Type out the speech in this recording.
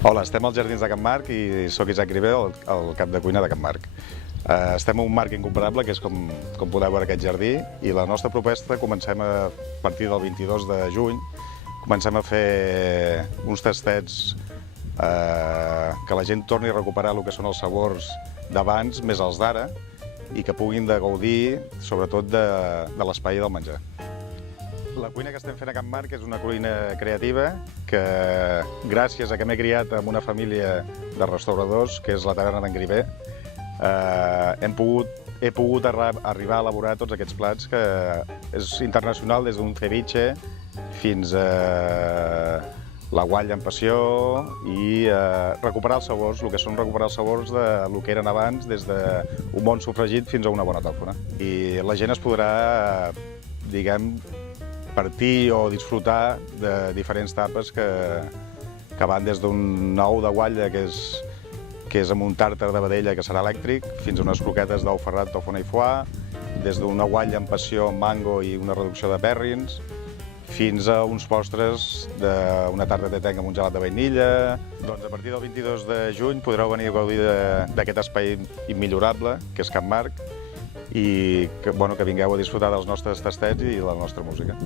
Hola, estem als Jardins de Can Marc i sóc Isaac Ribé, el cap de cuina de Can Marc. Estem en un marc incomparable, que és com podeu veure aquest jardí, i la nostra proposta comencem a partir del 22 de juny, comencem a fer uns tastets que la gent torni a recuperar el que són els sabors d'abans més els d'ara i que puguin de gaudir sobretot de l'espai del menjar. La cuina que estem fent a Can Marc és una cuina creativa que, gràcies a que m'he criat amb una família de restauradors, que és la taverna d'en Grivé, he pogut arribar a elaborar tots aquests plats que és internacional, des d'un ceviche fins a la guatlla en passió i recuperar els sabors, el que són recuperar els sabors del que eren abans, des d'un bon sofregit fins a una bona tòfona. I la gent es podrà, diguem, partir o disfrutar de diferents tapes que van des d'un ou de guatlla, que és amb un tàrtar de vedella que serà elèctric, fins a unes croquetes d'ou ferrat, tòfona i foie, des d'una guatlla amb passió, mango i una reducció de pèrrins, fins a uns postres d'una tarta de tenc amb un gelat de vainilla. Doncs a partir del 22 de juny podreu venir a gaudir d'aquest espai immillorable, que és Can Marc, i que vingueu a disfrutar dels nostres tastets i de la nostra música.